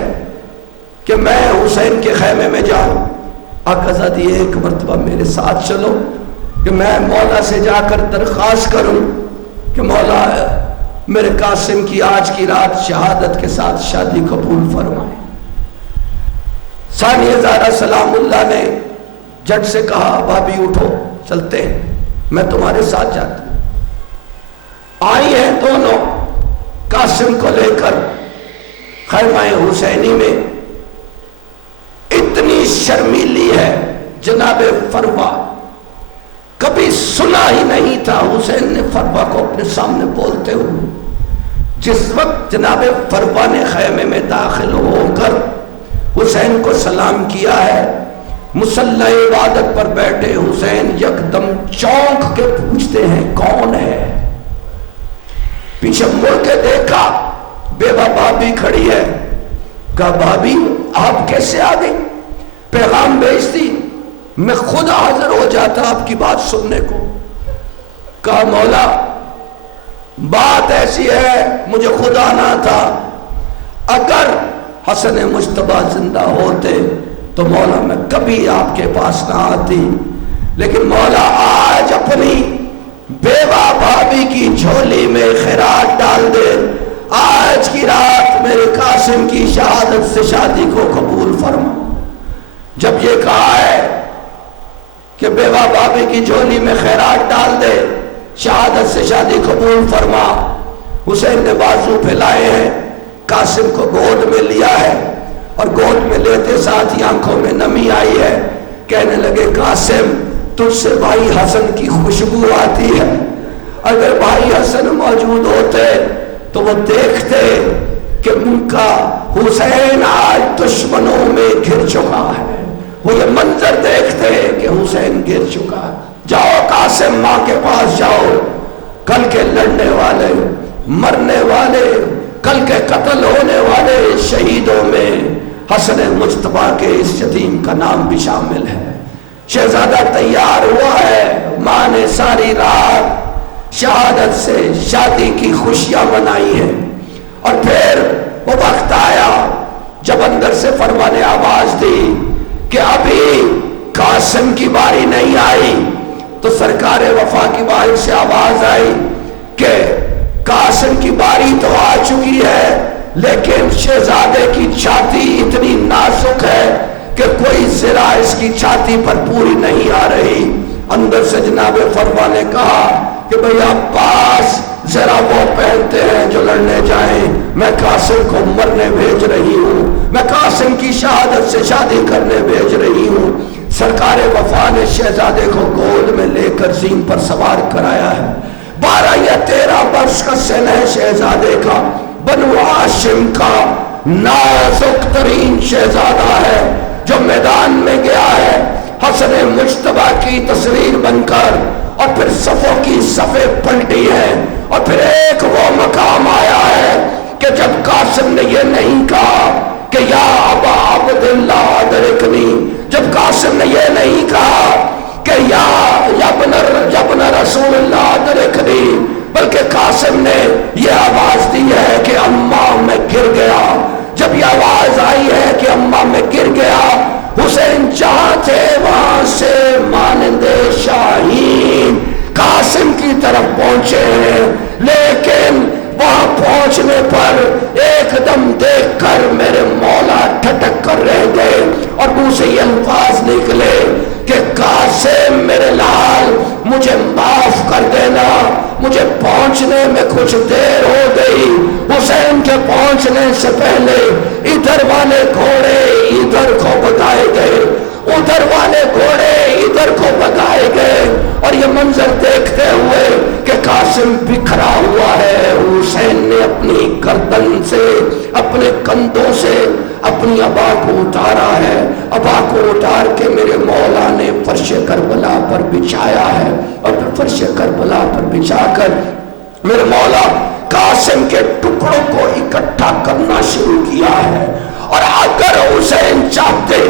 کہ میں حسین کے خیمے میں جاؤں۔ آقا زادی ایک مرتبہ میرے ساتھ چلو کہ میں مولا سے جا کر درخواست کروں کہ مولا میرے قاسم کی آج کی رات شہادت کے ساتھ شادی قبول فرمائے۔ ثانیہ زہرا سلام اللہ نے جٹ سے کہا بھابی اٹھو چلتے ہیں، میں تمہارے ساتھ جاتا ہوں۔ آئی ہیں دونوں قاسم کو لے کر خیمہ حسینی میں۔ اتنی شرمیلی ہے جناب فروا، کبھی سنا ہی نہیں تھا حسین نے فروا کو اپنے سامنے بولتے ہوئے۔ جس وقت جناب فروا نے خیمے میں داخل ہو کر حسین کو سلام کیا ہے، مصلی عبادت پر بیٹھے حسین یکدم چونک کے پوچھتے ہیں کون ہے؟ پیچھے مڑ کے دیکھا بیوہ بھابی کھڑی ہے۔ کہا بھابی آپ کیسے آ گئی؟ پیغام بھیجتی، میں خود حاضر ہو جاتا آپ کی بات سننے کو۔ کہا مولا بات ایسی ہے، مجھے خود آنا تھا، اگر حسن مجتبیٰ زندہ ہوتے تو مولا میں کبھی آپ کے پاس نہ آتی، لیکن مولا آج اپنی بیوہ بھابی کی جھولی میں خیرات ڈال دے، آج کی رات میرے قاسم کی شہادت سے شادی کو قبول فرما۔ جب یہ کہا ہے کہ بیوہ بھابی کی جھولی میں خیرات ڈال دے، شہادت سے شادی قبول فرما، حسین نے بازو پھیلائے ہیں، قاسم کو گود میں لیا ہے، اور گود میں لیتے ساتھ ہی آنکھوں میں نمی آئی ہے۔ کہنے لگے قاسم تجھ سے بھائی حسن کی خوشبو آتی ہے، اگر بھائی حسن موجود ہوتے تو وہ دیکھتے کہ ان کا حسین آج دشمنوں میں گر چکا ہے، وہ یہ منظر دیکھتے کہ حسین گر چکا ہے۔ جاؤ قاسم ماں کے پاس جاؤ، کل کے لڑنے والے، مرنے والے، کل کے قتل ہونے والے شہیدوں میں حسن مجتبیٰ کے اس یتیم کا نام بھی شامل ہے۔ شہزادہ تیار ہوا ہے، ماں نے ساری رات شہادت سے شادی کی خوشیاں منائی ہیں، اور پھر وہ وقت آیا جب اندر سے فروا نے آواز دی کہ ابھی قاسم کی باری نہیں آئی، تو سرکار وفا کی باری سے آواز آئی کہ قاسم کی باری تو آ چکی ہے، لیکن شہزادے کی چھاتی اتنی نازک ہے کہ کوئی زرہ اس کی چھاتی پر پوری نہیں آ رہی۔ اندر سے جناب فروا نے کہا کہ بھئی عباس ذرا وہ پہنتے ہیں جو لڑنے جائیں، میں قاسم کو مرنے بھیج رہی ہوں، میں قاسم کی شہادت سے شادی کرنے بھیج رہی ہوں۔ سرکار وفا نے شہزادے کو گود میں لے کر زین پر سوار کرایا ہے۔ 12 یا 13 برس کا سن ہے شہزادے کا، بنو ہاشم کا نازک ترین شہزادہ ہے، جو میدان میں گیا ہے حسن مجتبیٰ کی تصویر بن کر، اور پھر صفوں کی صفیں پلٹی ہیں، اور پھر ایک وہ مقام آیا ہے کہ جب قاسم نے یہ نہیں کہا کہ یا ابا عبداللہ ادرکنی، جب قاسم نے یہ نہیں کہا کہ یا ابن رسول اللہ ادرکنی، بلکہ قاسم نے یہ آواز دی ہے کہ اماں میں گر گیا۔ جب یہ آواز آئی ہے کہ اماں میں گر گیا، حسین جہاں تھے وہاں سے مانند شاہین قاسم کی طرف پہنچے ہیں، لیکن وہاں پہنچنے پر ایک دم دیکھ کر میرے مولا ٹھٹک کر رہ گئے، اور منہ سے یہ الفاظ نکلے کہ قاسم میرے لال مجھے معاف کر دینا، مجھے پہنچنے میں کچھ دیر ہو گئی۔ حسین کے پہنچنے سے پہلے ادھر والے گھوڑے ادھر کو بگائے گئے، ادھر والے گھوڑے ادھر کو بگائے گئے، اور یہ منظر دیکھتے ہوئے کہ قاسم بکھرا ہوا ہے، حسین نے اپنی گردن سے، اپنے کندھوں سے اپنی ابا کو اتارا ہے، ابا کو اتار کے میرے مولا نے فرش کربلا پر بچھایا ہے، اور پھر فرش کربلا پر بچھا کر میرے مولا قاسم کے ٹکڑوں کو اکٹھا کرنا شروع کیا ہے۔ اور اگر حسین چاہتے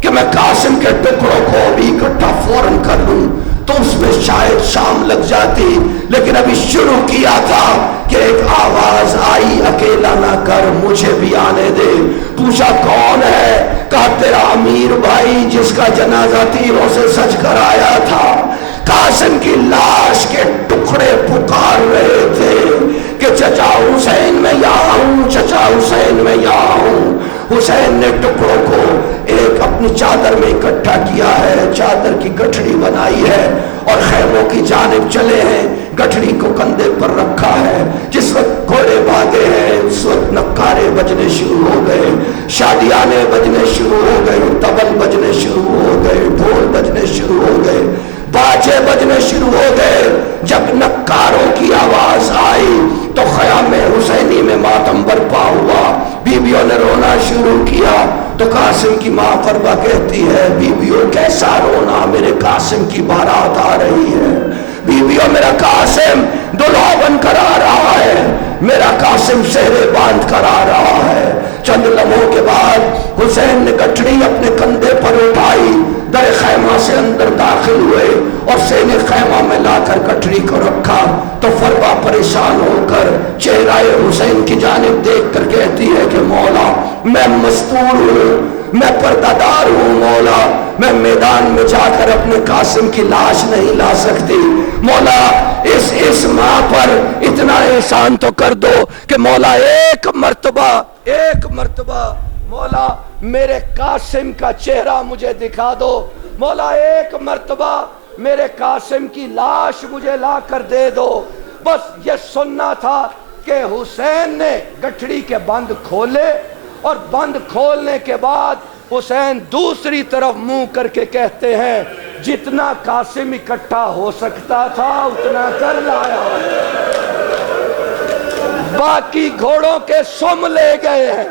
کہ میں قاسم کے ٹکڑوں کو بھی اکٹھا فوراً کر لوں تو اس میں شاید شام لگ جاتی، لیکن ابھی شروع کیا تھا کہ ایک آواز آئی، اکیلا نہ کر، مجھے بھی آنے دے۔ پوچھا کون ہے؟ کہا تیرا امیر بھائی جس کا جنازہ تیروں سے سج کر آیا تھا۔ قاسم کی لاش کے ٹکڑے پکار رہے تھے کہ چچا حسین میں یہاں ہوں، چچا حسین میں یہاں ہوں۔ حسین نے ٹکڑوں کو ایک اپنی چادر میں اکٹھا کیا ہے، چادر کی گٹھڑی بنائی ہے اور خیموں کی جانب چلے ہیں، گٹھڑی کو کندھے پر رکھا ہے۔ جس وقت گھوڑے بھاگے ہیں اس وقت نکارے بجنے شروع ہو گئے، شادیانے بجنے شروع ہو گئے، طبل بجنے شروع ہو گئے، ڈھول بجنے شروع ہو گئے، باجے بجنے شروع ہو گئے۔ جب نکاروں کی آواز آئی تو خیام حسینی میں ماتم برپا ہوا، بیویوں نے رونا شروع کیا۔ تو قاسم کی ماں فربا کہتی ہے بیویوں کیسا رونا، میرے قاسم کی بارات آ رہی ہے، بیویوں میرا قاسم دلہا بن کر آ رہا ہے، میرا قاسم سہرے باندھ کر آ رہا ہے۔ چند لمحوں کے بعد حسین نے گٹھڑی اپنے کندھے پر اٹھائی، در خیمہ سے اندر داخل ہوئے اور سینے خیمہ میں لا کر گٹھڑی کو رکھا تو فربا پریشان ہو کر چہرہ حسین کی جانب دیکھ کر کہتی ہے کہ مولا میں مستور ہوں، میں پردہ دار ہوں، مولا میں میدان میں جا کر اپنے قاسم کی لاش نہیں لا سکتی، مولا اس ماں پر اتنا احسان تو کر دو کہ مولا ایک مرتبہ مولا میرے قاسم کا چہرہ مجھے دکھا دو، مولا ایک مرتبہ میرے قاسم کی لاش مجھے لا کر دے دو۔ بس یہ سننا تھا کہ حسین نے گٹھڑی کے بند کھولے اور بند کھولنے کے بعد حسین دوسری طرف منہ کر کے کہتے ہیں جتنا قاسم اکٹھا ہو سکتا تھا اتنا کر لایا، باقی گھوڑوں کے سم لے گئے ہیں۔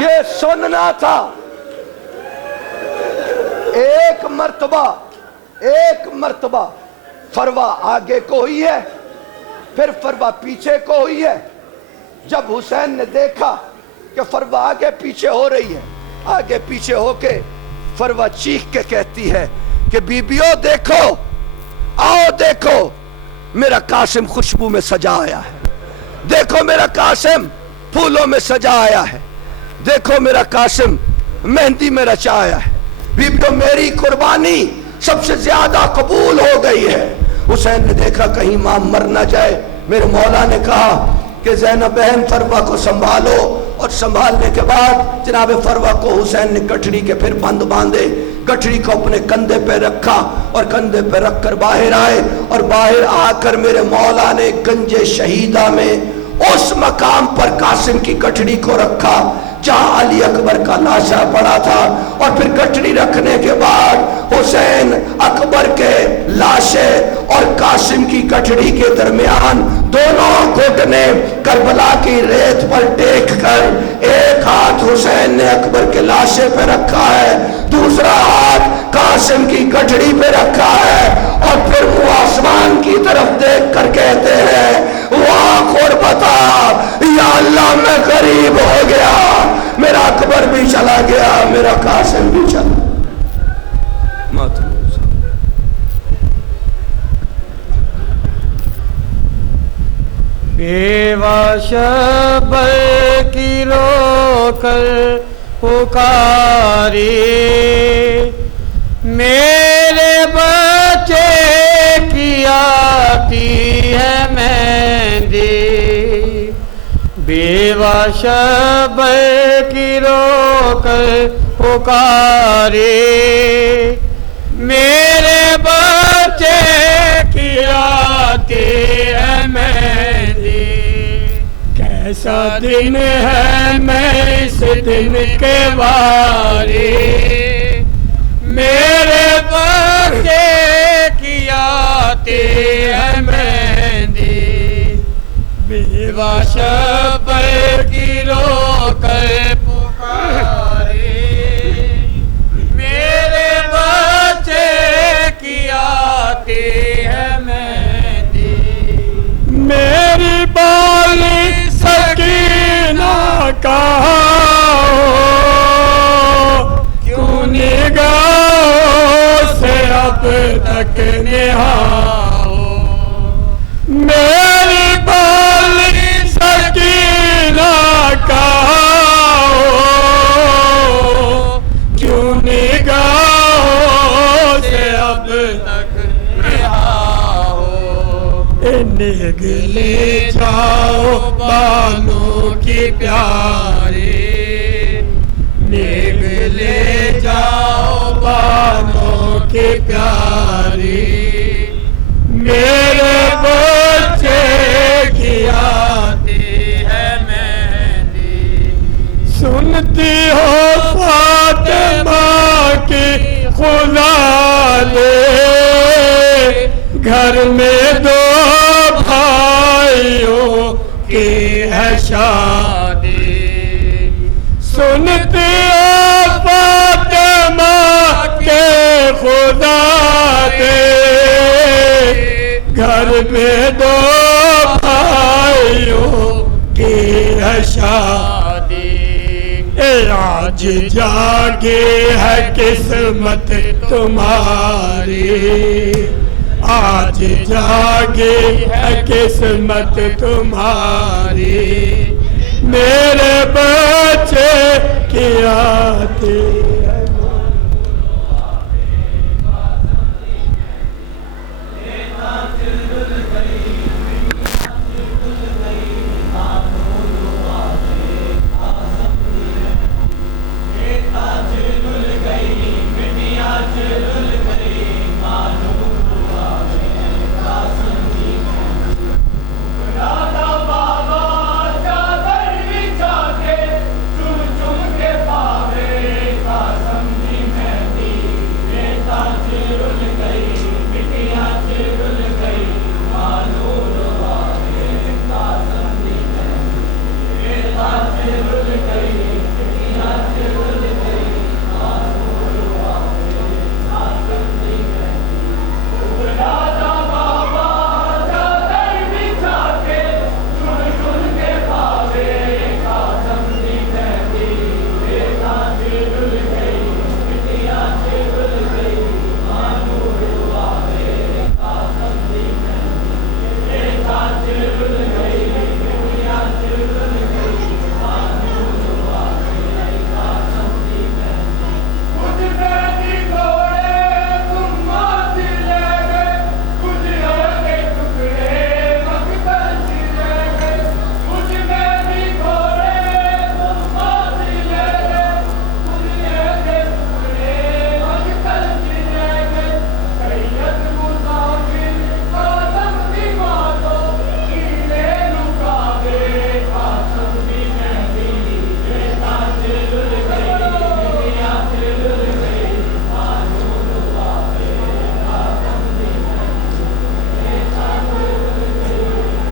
یہ سننا تھا۔ ایک مرتبہ فروا آگے کو ہوئی ہے، پھر فروا پیچھے کو ہوئی ہے۔ جب حسین نے دیکھا کہ فروا آگے پیچھے ہو رہی ہے، آگے پیچھے ہو کے فروا چیخ کے کہتی ہے کہ بیبیوں دیکھو، آؤ دیکھو میرا قاسم خوشبو میں سجا آیا ہے، دیکھو میرا قاسم پھولوں میں سجا آیا ہے، دیکھو میرا قاسم مہندی میں رچا آیا ہے، بیبیوں میری قربانی سب سے زیادہ قبول ہو گئی ہے۔ حسین نے دیکھا کہیں ماں مر نہ جائے، میرے مولا نے کہا کہ زینب بہن فروا کو سنبھالو، اور سنبھالنے کے بعد جناب فروا کو حسین نے گٹھڑی کے پھر بند باندھے، گٹھڑی کو اپنے کندھے پہ رکھا اور کندھے پہ رکھ کر باہر آئے، اور باہر آ کر میرے مولا نے گنج شہیدہ میں اس مقام پر قاسم کی گٹھڑی کو رکھا جہاں علی اکبر کا لاشا پڑا تھا، اور پھر گٹھڑی رکھنے کے بعد حسین اکبر کے لاشے اور قاسم کی گٹھڑی کے درمیان دونوں گھٹنے کربلا کی ریت پر ٹیک کر ایک ہاتھ حسین نے اکبر کے لاشے پہ رکھا ہے، دوسرا ہاتھ قاسم کی گٹھڑی پہ رکھا ہے، اور پھر وہ آسمان کی طرف دیکھ کر کہتے ہیں واہ قربتا، یا اللہ میں غریب ہو گیا، میرا اکبر بھی چلا گیا، میرا قاسم بھی چلا۔ بیوہ شبر کی رو کر پکاری، میرے بچے کی آتی ہے مہندی، بیوہ شبر کی رو کر پکاری، میرے بچے کی آتی ہے مہندی، کیسا دن ہے میں اس دن کے واری، میرے بچے کی آتی ہے مہندی، بیوہ شبر کی رو کر پکاری، میرے بچے کی آتی ہے مہندی، میری بالی سکینہ کہاں کیوں نگاہ تک نہا ہو، میری بالی سکینہ کا ہو، کیوں نگاہوں سے اب تک رہا ہو، نگلے جاؤ بانوں کی پیاری، نگلے جاؤ بانوں کی پیاری، میرے بچے کی آتی ہے مہندی، سنتی ہو فاطمہ کی خدا دے، گھر میں دو بھائیوں کی ہے شادی، سنتی ہو فاطمہ کے خدا دے، گھر میں دو بھائیوں کی ہے شادی، آج جاگی ہے قسمت تمہاری، آج جاگی ہے قسمت تمہاری، میرے بچے کی آتی